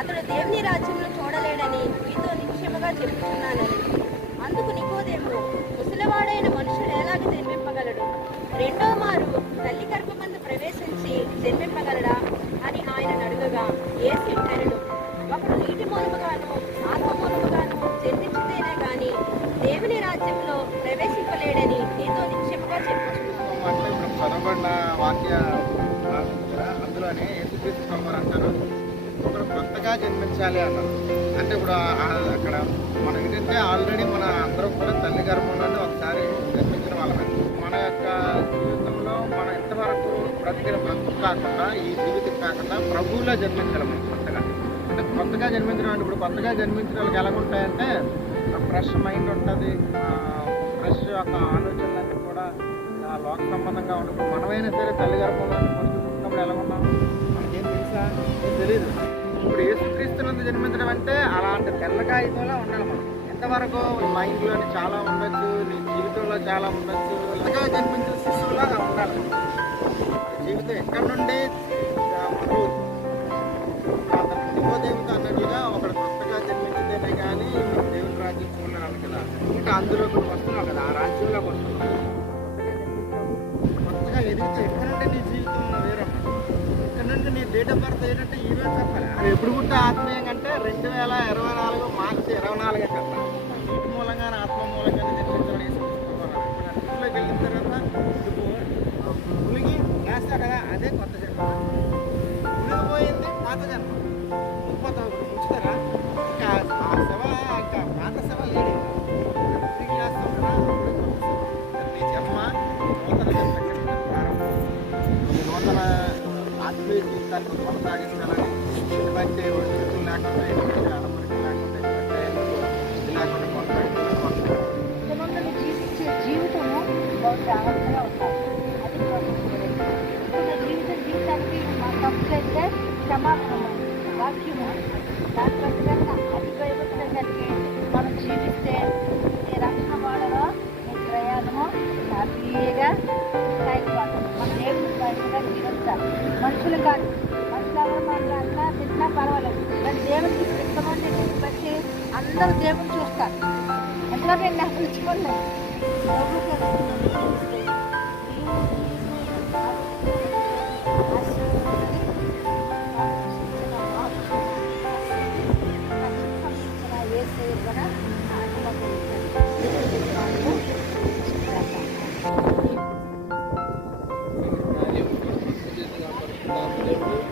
అతడు దేవుని రాజ్యంలో చూడలేడని మీతో నిశ్చయముగా చెప్పుచున్నానని. అందుకు నికోదేము, ముసలివాడైన మనుషుడు ఎలాగ జన్మింపగలడు? రెండో మారు తల్లి గర్భమందు ప్రవేశించి జన్మింపగలడా అని ఆయన అడుగగా, యేసు ఇట్లనెను, ఒకడు నీటి మూలముగాను ఆత్మ మూలముగాను జన్మించితేనే గాని దేవుని రాజ్యంలో ప్రవేశింపలేడని నీతో నిశ్చయముగా చెప్పుచున్నాను. ఇప్పుడు చదవబడిన వాక్య అందులోనే యేసుక్రీస్తు ప్రభువు అంటారు, ఒకడు కొత్తగా జన్మించాలి అన్నారు. అంటే ఇప్పుడు అక్కడ మనం ఏంటంటే ఆల్రెడీ మన అందరం కూడా తల్లి గర్భంలోనే ఒకసారి జన్మించిన వాళ్ళమే. మన యొక్క జీవితంలో మనం ఇంతవరకు బ్రతికిన బ్రతుకు కాకుండా, ఈ జీవితం కాకుండా ప్రభువులో జన్మించడం కొత్తగా. అంటే కొత్తగా జన్మించడం అంటే ఇప్పుడు కొత్తగా జన్మించిన వాళ్ళకి ఎలా ఉంటాయంటే ఫ్రెష్ మైండ్ ఉంటుంది, ఫ్రెష్ యొక్క ఆలోచనలన్నీ కూడా లోక సంబంధంగా ఉంటుంది. మనమైనా సరే తల్లి గర్భంలో పుట్టినప్పుడు ఎలా ఉన్నాం మనకేం తెలుసా, ఏం తెలియదు. ఇప్పుడు యేసుక్రీస్తునందు జన్మించడం అంటే అలాంటి తెల్లకాయతోలా ఉండాలి. మనం ఎంతవరకు మైండ్లోని చాలా ఉండొచ్చు, నీ జీవితంలో చాలా ఉండొచ్చు. ఇలాగా జన్మించిన శిశువులాగా ఉండాలి జీవితం. ఎక్కడి నుండి నికోదేముతో అన్నట్టుగా ఒకడు కొత్తగా జన్మించితేనే కానీ దేవుని రాజ్యం చూడాలి కదా. ఇంకా అందులోకి వస్తున్నావు కదా, ఆ రాజ్యంలోకి వస్తున్నావు. కొత్తగా ఎదిగితే ఎక్కడి నుండి నీ జీవితం వేరే, ఇక్కడ నుండి నీ డేట్ ఆఫ్ బర్త్ ఏంటంటే ఈవే చెప్పాలి. ఎప్పుడు పుట్టే ఆత్మీయంగా అంటే 2024 మార్చి 24 చెప్పాలి. నీటి మూలంగానే ఆత్మ మూలంగానే జన్మించడం వేసుకుంటున్నారు. ఇప్పుడు అన్నింటిలోకి వెళ్ళిన తర్వాత మునిగి వేస్తా కదా, అదే కొత్త జన్మ. మునిగిపోయింది పాత జన్మ. మునిగిపోతావు ఇప్పుడు ముంచుతారా, ఇంకా ఆ శవ ఇంకా పాత శవ లేడు, తిరిగి వేస్తాం కదా. నీ జన్మ నూతన జన్మ ప్రారంభం. నూతన ఆత్మీయ జీవితాన్ని కొనసాగించాలని ఎటువంటి ఒడిదుడుకులు లేకుండా, ఎటువంటి అలమరికలు లేకుండా, ఇది లేకుండా కొనసాగించాలని ఇంతమంది జీవించే జీవితము బహుశా ఆనందంగా ఉండాలి. అది జీవితానికి మా తప్పులైతే క్షమాపణము వాక్యము దాని ప్రకారంగా అది భయపడడం కలిగి మనం జీవిస్తే నీ రక్షణ బాడలో నీ ప్రయాణము హ్యాపీగా సాగిపోతుంది. మన దేవుని బయటగా జీవించాలి. మనుషులు కాదు, మనుషులు ఎవరు మాట్లాడినా తిన్నా పర్వాలేదు, కానీ దేవునికి ఇంతమంది బట్టి అందరూ దేవుని చూస్తారు. ఎందుకంటే నాకు చూసుకోండి కూడా